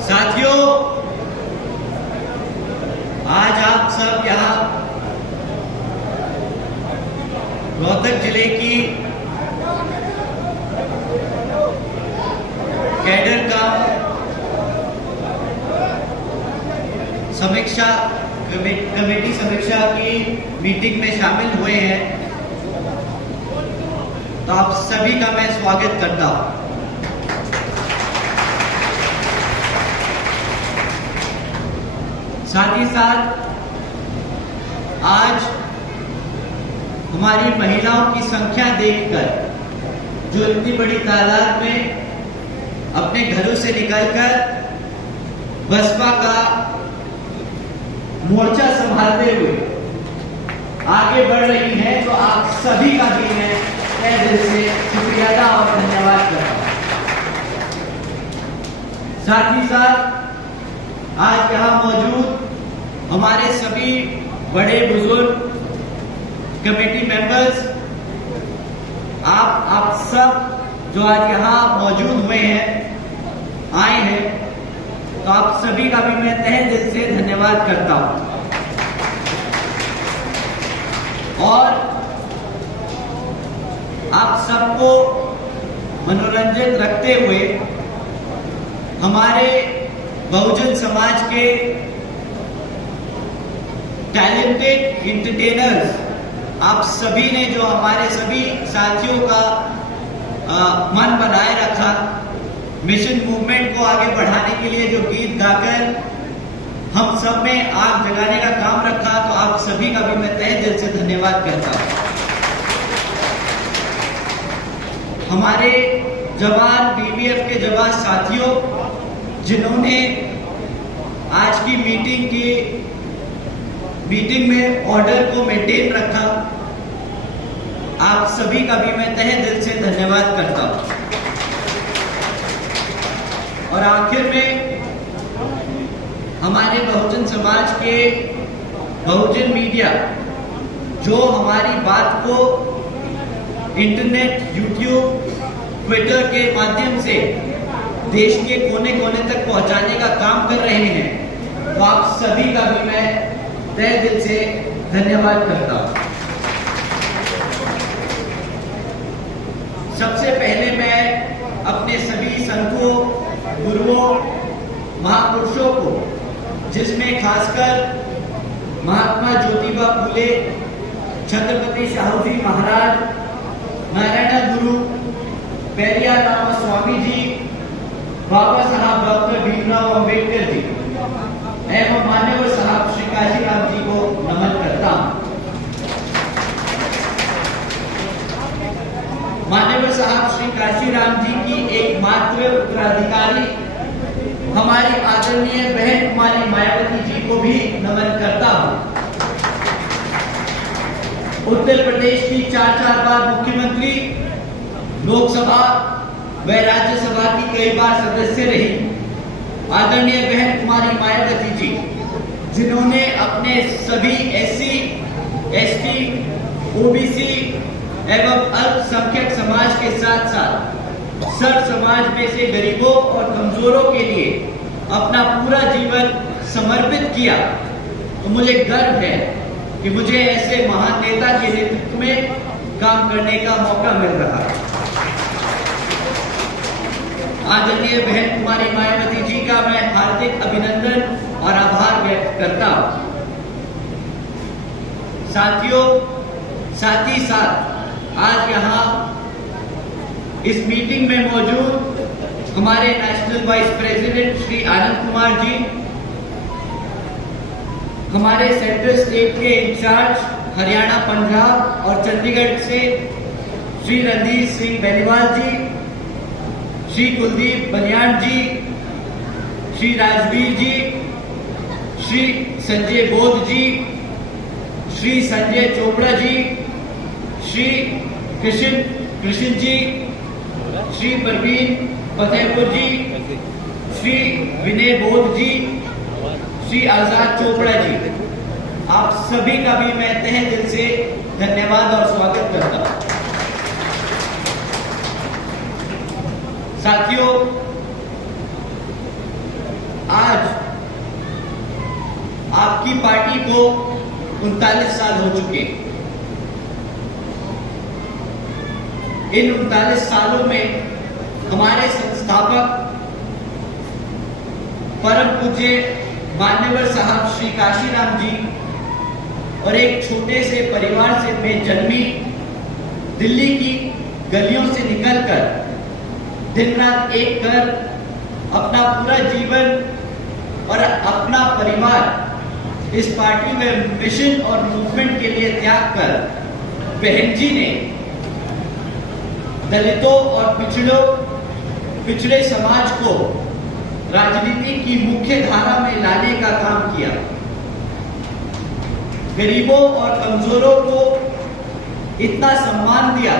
साथियों, आज आप सब यहाँ रोहतक जिले की कैडर का समीक्षा कमेटी समीक्षा की मीटिंग में शामिल हुए हैं, तो आप सभी का मैं स्वागत करता हूं। साथ ही साथ आज हमारी महिलाओं की संख्या देखकर जो इतनी बड़ी तादाद में अपने घरों से निकलकर बसपा का मोर्चा संभालते हुए आगे बढ़ रही है, तो आप सभी का भी मैं तहे दिल से शुक्रिया और धन्यवाद करता हूं। साथ ही साथ आज यहाँ मौजूद हमारे सभी बड़े बुजुर्ग कमेटी मेंबर्स, आप सब जो आज यहाँ मौजूद हुए हैं, आए हैं, तो आप सभी का भी मैं तहे दिल से धन्यवाद करता हूं। और आप सबको मनोरंजित रखते हुए हमारे बहुजन समाज के टैलेंटेड एंटरटेनर्स, आप सभी ने जो हमारे सभी साथियों का मन बनाए रखा, मिशन मूवमेंट को आगे बढ़ाने के लिए जो गीत गाकर हम सब में आग जगाने का काम रखा, तो आप सभी का भी मैं तहे दिल से धन्यवाद करता हूं। हमारे जवान, बीबीएफ के जवान साथियों, जिन्होंने आज की मीटिंग में ऑर्डर को मेंटेन रखा, आप सभी का भी मैं तहे दिल से धन्यवाद करता हूं। और आखिर में हमारे बहुजन समाज के बहुजन मीडिया जो हमारी बात को इंटरनेट, यूट्यूब, ट्विटर के माध्यम से देश के कोने कोने तक पहुंचाने का काम कर रहे हैं, तो आप सभी का भी मैं तहे दिल से धन्यवाद करता हूं। सबसे पहले मैं अपने सभी संतों, गुरुओं, महापुरुषों को, जिसमें खासकर महात्मा ज्योतिबा फूले, छत्रपति शाहू जी महाराज, नारायण गुरु, पेरियार रामास्वामी जी, बाबा साहब डॉक्टर भीमराव अंबेडकर जी एवं मान्यवर साहब श्री काशीराम जी को नमन करता हूं। मान्यवर साहब श्री काशीराम जी की एकमात्र उत्तराधिकारी हमारी आदरणीय बहन कुमारी मायावती जी को भी नमन करता हूं। उत्तर प्रदेश की 4 बार मुख्यमंत्री, लोकसभा व राज्यसभा की कई बार सदस्य रही आदरणीय बहन कुमारी मायावती जी, जिन्होंने अपने सभी SC, ST, OBC एवं अल्पसंख्यक समाज के साथ साथ सर्व समाज में से गरीबों और कमजोरों के लिए अपना पूरा जीवन समर्पित किया, तो मुझे गर्व है कि मुझे ऐसे महान नेता के नेतृत्व में काम करने का मौका मिल रहा है। आदरणीय बहन कुमारी मायावती जी का मैं हार्दिक अभिनंदन और आभार व्यक्त करता हूं। साथियों, साथ ही साथ आज यहाँ इस मीटिंग में मौजूद हमारे national vice president Shri Anand Kumar ji, हमारे सेंट्रल स्टेट के इंचार्ज हरियाणा, पंजाब और चंडीगढ़ से श्री रणधीर सिंह बेनीवाल जी, श्री कुलदीप बलियान जी, श्री राजवीर जी, श्री संजय बोध जी, श्री संजय चोपड़ा जी, श्री कृष्ण जी, श्री परवीन फतेहपुर जी, श्री विनय बोध जी, श्री आजाद चोपड़ा जी, आप सभी का भी मैं तहे दिल से धन्यवाद और स्वागत करता हूं। साथियों, आज आपकी पार्टी को 39 साल हो चुके। इन 39 सालों में हमारे संस्थापक परम पूज्य मान्यवर साहब श्री काशीराम जी और एक छोटे से परिवार से मैं जन्मी, दिल्ली की गलियों से निकलकर दिन रात एक कर अपना पूरा जीवन और अपना परिवार इस पार्टी में मिशन और मूवमेंट के लिए त्याग कर बहन जी ने दलितों और पिछड़े समाज को राजनीति की मुख्य धारा में लाने का काम किया। गरीबों और कमजोरों को इतना सम्मान दिया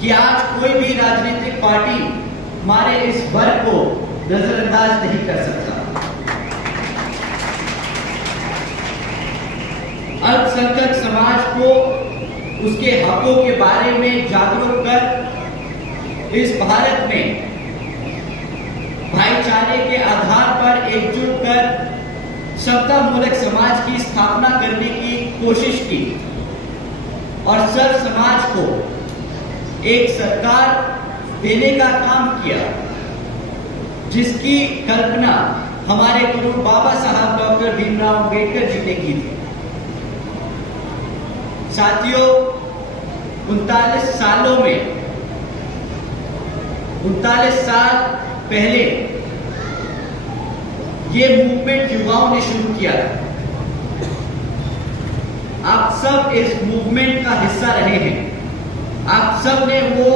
कि आज कोई भी राजनीतिक पार्टी हमारे इस वर्ग को नजरअंदाज नहीं कर सकता। अल्पसंख्यक समाज को उसके हकों के बारे में जागरूक कर इस भारत में भाईचारे के आधार पर एकजुट कर समता मूलक समाज की स्थापना करने की कोशिश की और सर्व समाज को एक सरकार देने का काम किया, जिसकी कल्पना हमारे गुरु बाबा साहब डॉक्टर भीमराव अम्बेडकर जी ने की थी। साथियों, 39 सालों में 39 साल पहले ये मूवमेंट युवाओं ने शुरू किया। आप सब इस मूवमेंट का हिस्सा रहे हैं। आप सब ने वो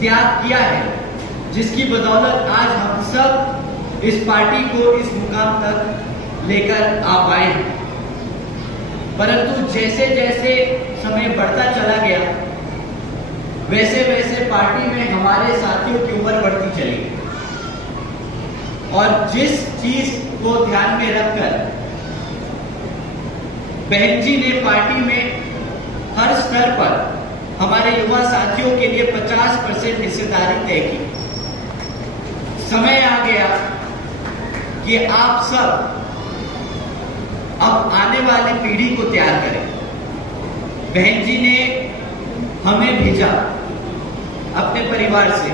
त्याग किया है जिसकी बदौलत आज हम सब इस पार्टी को इस मुकाम तक लेकर आ पाए हैं। परंतु जैसे जैसे समय बढ़ता चला गया, वैसे वैसे पार्टी में हमारे साथियों की उम्र बढ़ती चली और जिस चीज को ध्यान में रखकर बहन जी ने पार्टी में हर स्तर पर हमारे युवा साथियों के लिए 50% हिस्सेदारी तय की। समय आ गया कि आप सब अब आने वाली पीढ़ी को तैयार करें। बहन जी ने हमें भेजा अपने परिवार से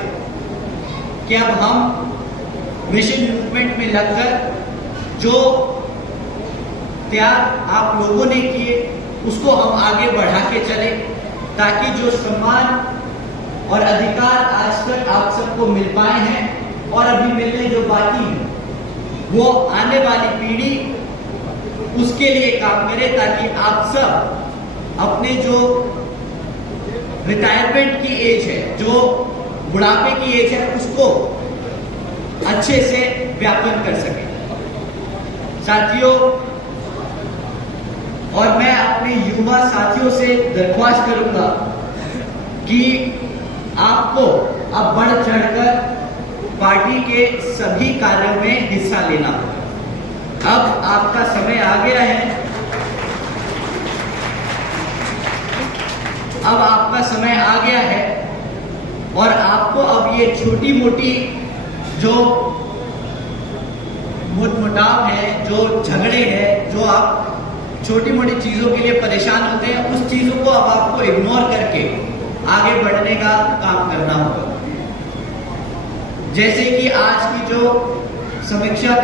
कि अब हम मिशन मूवमेंट में लगकर जो त्याग आप लोगों ने किए उसको हम आगे बढ़ा के चले, ताकि जो सम्मान और अधिकार आज तक आप सबको मिल पाए हैं और अभी मिलने जो बाकी है वो आने वाली पीढ़ी उसके लिए काम करे, ताकि आप सब अपने जो रिटायरमेंट की एज है, जो बुढ़ापे की एज है, उसको अच्छे से व्यापन कर सके। साथियों, और मैं अपने युवा साथियों से दरख्वास्त करूंगा कि आपको अब बढ़ चढ़कर पार्टी के सभी कार्यों में हिस्सा लेना होगा। अब आपका समय आ गया है। अब आपका समय आ गया है और आपको अब ये छोटी मोटी जो मुटाव है, जो झगड़े हैं, जो आप छोटी मोटी चीजों के लिए परेशान होते हैं, उस चीजों को अब आपको इग्नोर करके आगे बढ़ने का काम करना होगा। जैसे कि आज की जो समीक्षा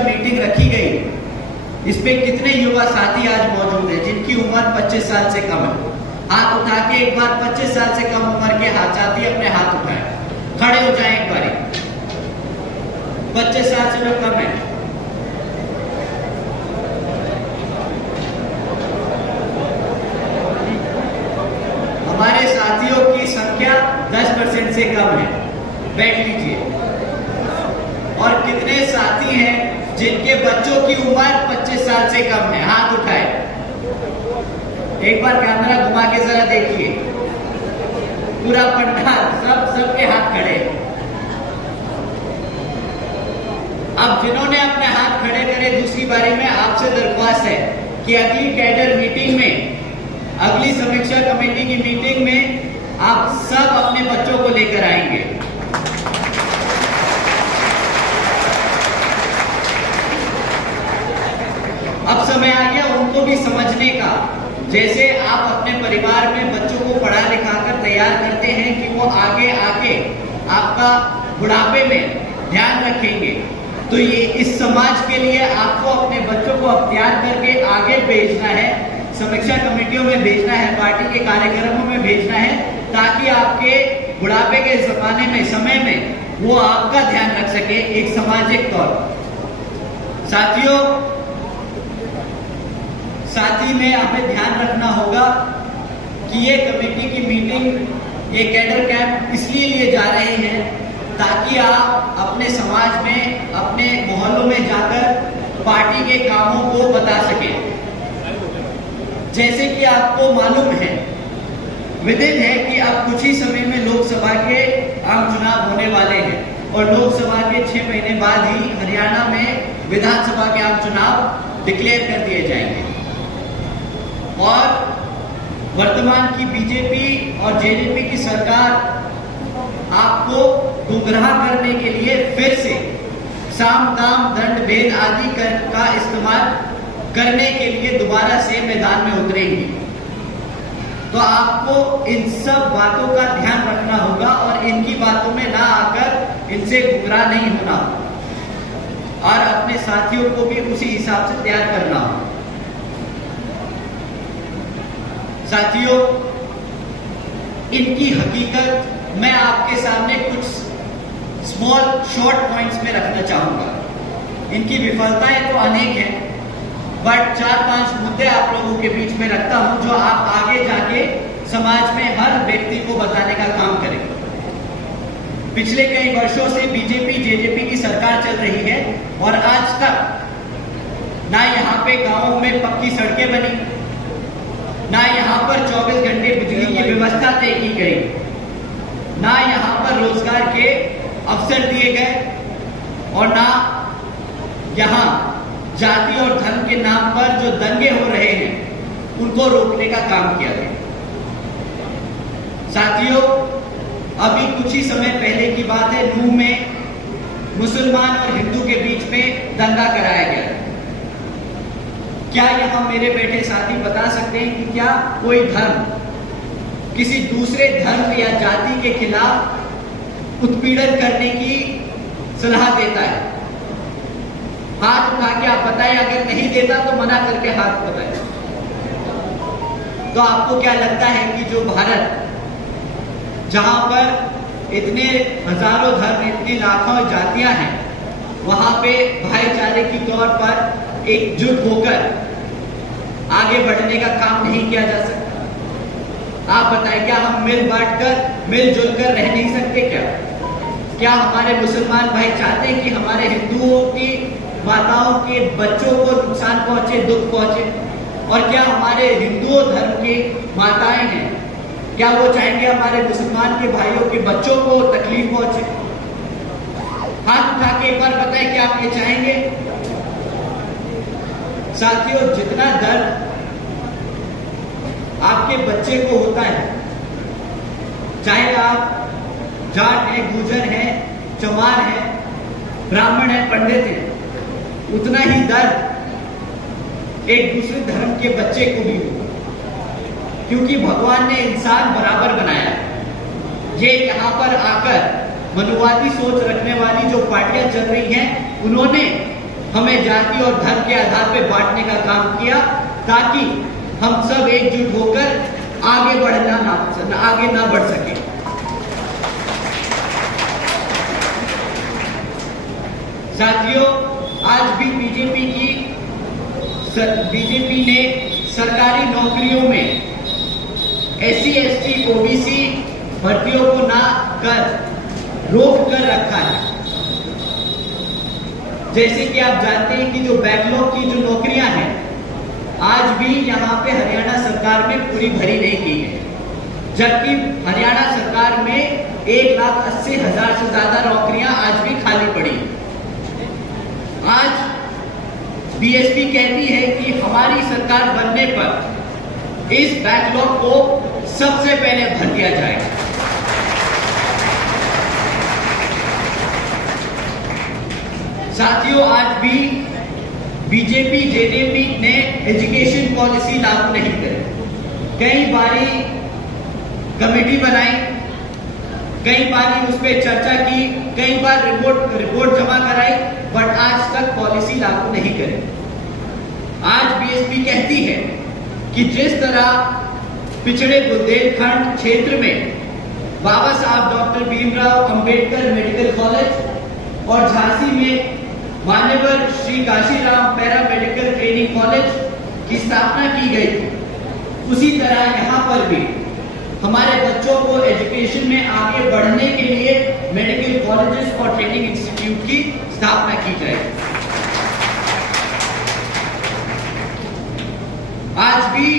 मीटिंग रखी गई, इस पे कितने युवा साथी आज मौजूद हैं जिनकी उम्र 25 साल से कम है? हाथ उठा के एक बार 25 साल से कम उम्र के हाथ साथी अपने हाथ उठाएं, खड़े हो जाएं एक बारी। 25 साल से जो कम है, हमारे साथियों की संख्या 10% से कम है। बैठ लीजिए। और कितने साथी हैं जिनके बच्चों की उम्र 25 साल से कम है? हाथ उठाए। एक बार कैमरा घुमा के जरा देखिए, पूरा पंडाल, सबके हाथ खड़े। अब जिन्होंने अपने हाथ खड़े करे, दूसरी बारी में आपसे दरख्वास्त है कि अगली कैडर मीटिंग में, अगली समीक्षा कमेटी की मीटिंग में आप सब अपने बच्चों को लेकर आएंगे। समय आ गया उनको भी समझने का। जैसे आप अपने परिवार में बच्चों को पढ़ा लिखा कर तैयार करते हैं कि वो आगे आके आपका बुढ़ापे में ध्यान रखेंगे, तो ये इस समाज के लिए आपको अपने बच्चों को अब तैयार करके आगे भेजना है, समीक्षा कमेटियों में भेजना है, पार्टी के कार्यक्रमों में भेजना है, ताकि आपके बुढ़ापे के जमाने में, समय में वो आपका ध्यान रख सके एक सामाजिक तौर पर। साथियों, साथ ही में हमें ध्यान रखना होगा कि ये कमेटी की मीटिंग, ये कैडर कैंप इसलिए लिए जा रहे हैं ताकि आप अपने समाज में, अपने मोहल्लों में जाकर पार्टी के कामों को बता सकें। जैसे कि आपको मालूम है, विदित है कि अब कुछ ही समय में लोकसभा के आम चुनाव होने वाले हैं और लोकसभा के 6 महीने बाद ही हरियाणा में विधानसभा के आम चुनाव डिक्लेयर कर दिए जाएंगे। और वर्तमान की बीजेपी और जेजेपी की सरकार आपको गुमराह करने के लिए फिर से साम दाम दंड भेद आदि का इस्तेमाल करने के लिए दोबारा से मैदान में उतरेंगी। तो आपको इन सब बातों का ध्यान रखना होगा और इनकी बातों में ना आकर इनसे गुमराह नहीं होना और अपने साथियों को भी उसी हिसाब से तैयार करना होगा। साथियों, इनकी हकीकत मैं आपके सामने कुछ स्मॉल शॉर्ट पॉइंट्स में रखना चाहूंगा। इनकी विफलताएं तो अनेक हैं, बट 4-5 मुद्दे आप लोगों के बीच में रखता हूं जो आप आगे जाके समाज में हर व्यक्ति को बताने का काम करें। पिछले कई वर्षों से बीजेपी जेजेपी की सरकार चल रही है और आज तक ना यहाँ पे गांवों में पक्की सड़कें बनी, ना यहाँ पर 24 घंटे बिजली की व्यवस्था तय की गई, ना यहाँ पर रोजगार के अवसर दिए गए और ना यहाँ जाति और धर्म के नाम पर जो दंगे हो रहे हैं उनको रोकने का काम किया गया। साथियों, अभी कुछ ही समय पहले की बात है, नूह में मुसलमान और हिंदू के बीच में दंगा कराया गया। क्या यहां मेरे बैठे साथी बता सकते हैं कि क्या कोई धर्म किसी दूसरे धर्म या जाति के खिलाफ उत्पीड़न करने की सलाह देता है? हाथ उठा के आप बताएं, अगर नहीं देता तो मना करके हाथ बताएं। तो आपको क्या लगता है कि जो भारत, जहां पर इतने हजारों धर्म, इतनी लाखों जातियां हैं, वहां पे भाईचारे की तौर पर एकजुट होकर आगे बढ़ने का काम नहीं किया जा सकता? आप बताएं, क्या हम मिल बांटकर, मिलजुल कर रह नहीं सकते? क्या हमारे मुसलमान भाई चाहते हैं कि हमारे हिंदुओं की माताओं के बच्चों को नुकसान पहुंचे, दुख पहुंचे? और क्या हमारे हिंदुओं धर्म की माताएं हैं, क्या वो चाहेंगे हमारे मुसलमान के भाइयों के बच्चों को तकलीफ पहुंचे? हाथ उठा के एक बार बताएं, क्या आप ये चाहेंगे? साथियों, जितना दर्द आपके बच्चे को होता है, चाहे आप जाट हैं, गुर्जर हैं, चमार हैं, ब्राह्मण हैं, पंडित हैं, उतना ही दर्द एक दूसरे धर्म के बच्चे को भी होगा, क्योंकि भगवान ने इंसान बराबर बनाया। ये यहाँ पर आकर मनुवादी सोच रखने वाली जो पार्टियां चल रही हैं, उन्होंने हमें जाति और धर्म के आधार पर बांटने का काम किया ताकि हम सब एकजुट होकर आगे ना बढ़ सके। साथियों, आज भी बीजेपी ने सरकारी नौकरियों में SC ST OBC भर्तियों को ना कर रोक कर रखा है। जैसे कि आप जानते हैं कि जो बैकलॉग की जो नौकरियां हैं, आज भी यहाँ पे हरियाणा सरकार में पूरी भरी नहीं की है, जबकि हरियाणा सरकार में 1,80,000 से ज्यादा नौकरियां आज भी खाली पड़ी हैं। आज BSP कहती है कि हमारी सरकार बनने पर इस बैकलॉग को सबसे पहले भर दिया जाएगा। साथियों, आज भी बीजेपी जेजेपी ने एजुकेशन पॉलिसी लागू नहीं करी। कई बारी कमेटी बनाई, कई बारी उस पर चर्चा की, कई बार रिपोर्ट जमा कराई, बट आज तक पॉलिसी लागू नहीं करी। आज बीएसपी कहती है कि जिस तरह पिछड़े बुंदेलखंड क्षेत्र में बाबा साहब doctor Bhimrao Ambedkar medical college और झांसी में मान्यवर Shri Kashiram para medical training college की स्थापना की गई थी, उसी तरह यहाँ पर भी हमारे बच्चों को एजुकेशन में आगे बढ़ने के लिए मेडिकल कॉलेजेस और ट्रेनिंग इंस्टीट्यूट की स्थापना की जाए। आज भी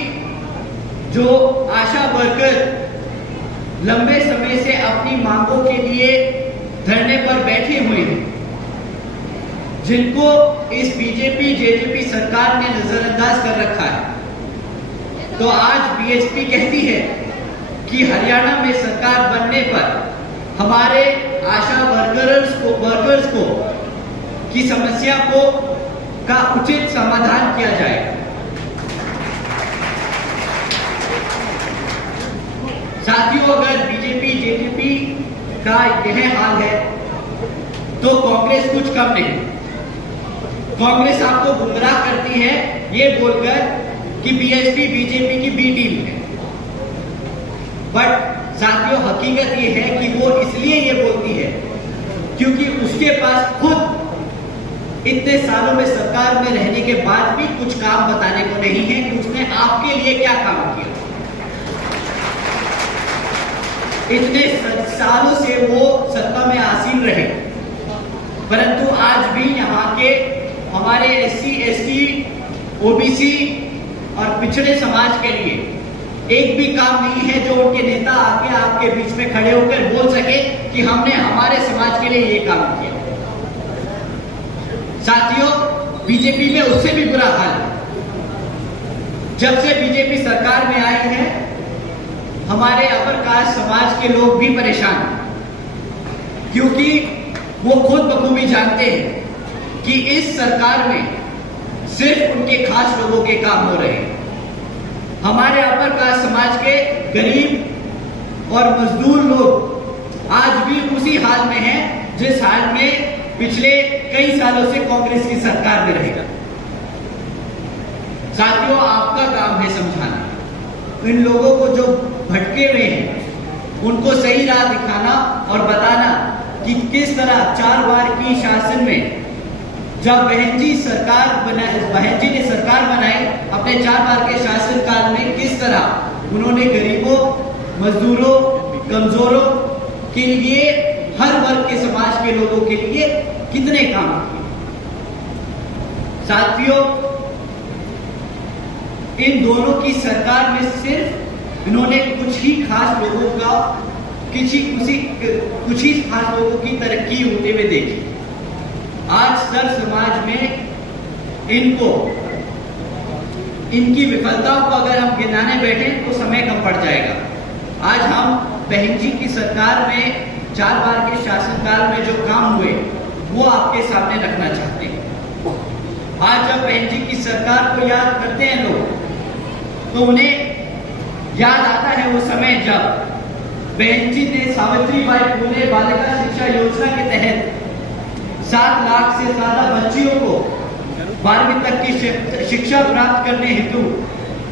जो आशा वर्कर लंबे समय से अपनी मांगों के लिए धरने पर बैठे हुए हैं, जिनको इस बीजेपी जेजेपी सरकार ने नजरअंदाज कर रखा है, तो आज बीएसपी कहती है कि हरियाणा में सरकार बनने पर हमारे आशा वर्कर्स को की समस्या का उचित समाधान किया जाए। साथियों, अगर बीजेपी जेजेपी का यह हाल है तो कांग्रेस कुछ कम नहीं। कांग्रेस आपको गुमराह करती है ये बोलकर कि बीएसपी बीजेपी की बी टीम है, बट साथियों हकीकत ये है कि वो इसलिए ये बोलती है क्योंकि उसके पास खुद इतने सालों में सरकार में रहने के बाद भी कुछ काम बताने को नहीं है कि उसने आपके लिए क्या काम किया। इतने सालों से वो सत्ता में आसीन रहे, परंतु आज भी यहाँ के हमारे एससी एसटी ओबीसी और पिछड़े समाज के लिए एक भी काम नहीं है जो उनके नेता आके आपके बीच में खड़े होकर बोल सके कि हमने हमारे समाज के लिए ये काम किया। साथियों, बीजेपी में उससे भी बुरा हाल है। जब से बीजेपी सरकार में आई है, हमारे अपर कास्ट समाज के लोग भी परेशान हैं, क्योंकि वो खुद बखूबी जानते हैं कि इस सरकार में सिर्फ उनके खास लोगों के काम हो रहे हैं। हमारे अपर कास्ट समाज के गरीब और मजदूर लोग आज भी उसी हाल में हैं जिस हाल में पिछले कई सालों से कांग्रेस की सरकार में रहेगा। साथियों, आपका काम है समझाना, इन लोगों को जो भटके हुए हैं उनको सही राह दिखाना और बताना कि किस तरह 4 बार की शासन में जब बहन जी ने सरकार बनाई, अपने 4 बार के शासन काल में किस तरह उन्होंने गरीबों, मजदूरों, कमजोरों के लिए, हर वर्ग के समाज के लोगों के लिए कितने काम किए। साथियों, इन दोनों की सरकार में सिर्फ इन्होंने कुछ ही खास लोगों की तरक्की होते हुए देखी। आज सर समाज में इनकी विफलताओं को अगर हम गिनाने बैठे तो समय कम पड़ जाएगा। आज हम बहन जी की सरकार में 4 बार के शासनकाल में जो काम हुए वो आपके सामने रखना चाहते हैं। आज जब बहन जी की सरकार को याद करते हैं लोग, तो उन्हें याद आता है वो समय जब बहन जी ने सावित्रीबाई फुले बालिका शिक्षा योजना के तहत 7 लाख से ज्यादा बच्चियों को 12वीं तक की शिक्षा प्राप्त करने हेतु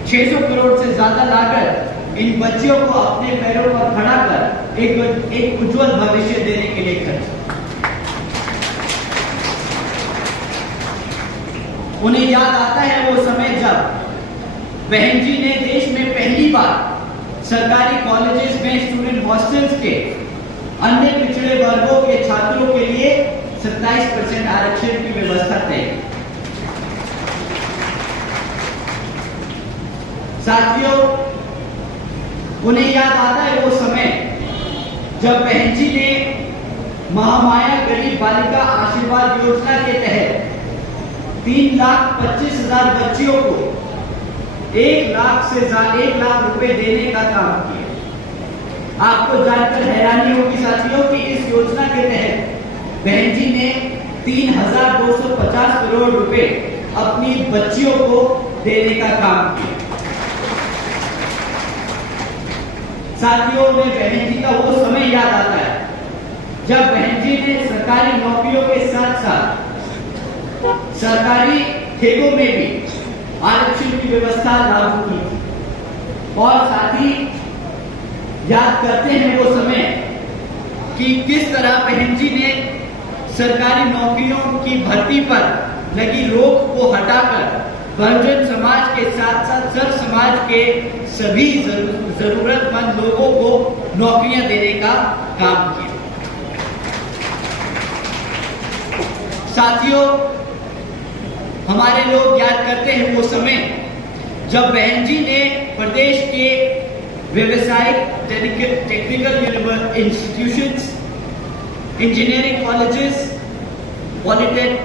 600 करोड़ से ज्यादा लागत इन बच्चियों को अपने पैरों पर खड़ा कर एक उज्जवल भविष्य देने के लिए खर्च। उन्हें याद आता है वो समय जब बहन जी ने देश में पहली बार सरकारी कॉलेजेस में स्टूडेंट हॉस्टल्स के अन्य पिछड़े वर्गों के छात्रों के लिए 27% आरक्षण की व्यवस्था तय। साथियों, उन्हें याद आता है वो समय जब बहन जी ने महामाया गरीब बालिका आशीर्वाद योजना के तहत 3,25,000 बच्चियों को 1 लाख रुपए देने का काम किया। आपको जानकर हैरानी होगी साथियों कि इस योजना के तहत बहन जी ने 3,250 करोड़ रुपए अपनी बच्चियों को देने का काम किया। साथियों में बहन जी का वो समय याद आता है जब बहन जी ने सरकारी नौकरियों के साथ साथ सरकारी ठेकों में भी आरक्षण की व्यवस्था लागू की और साथ ही याद करते हैं वो समय कि किस तरह बहन जी ने सरकारी नौकरियों की भर्ती पर लगी रोक को हटाकर बहुजन समाज के साथ साथ सर्व समाज के सभी जरूरतमंद लोगों को नौकरियां देने का काम किया। साथियों, हमारे लोग याद करते हैं वो समय जब बहन जी ने प्रदेश के व्यावसायिक technical institutions, engineering colleges, polytechnic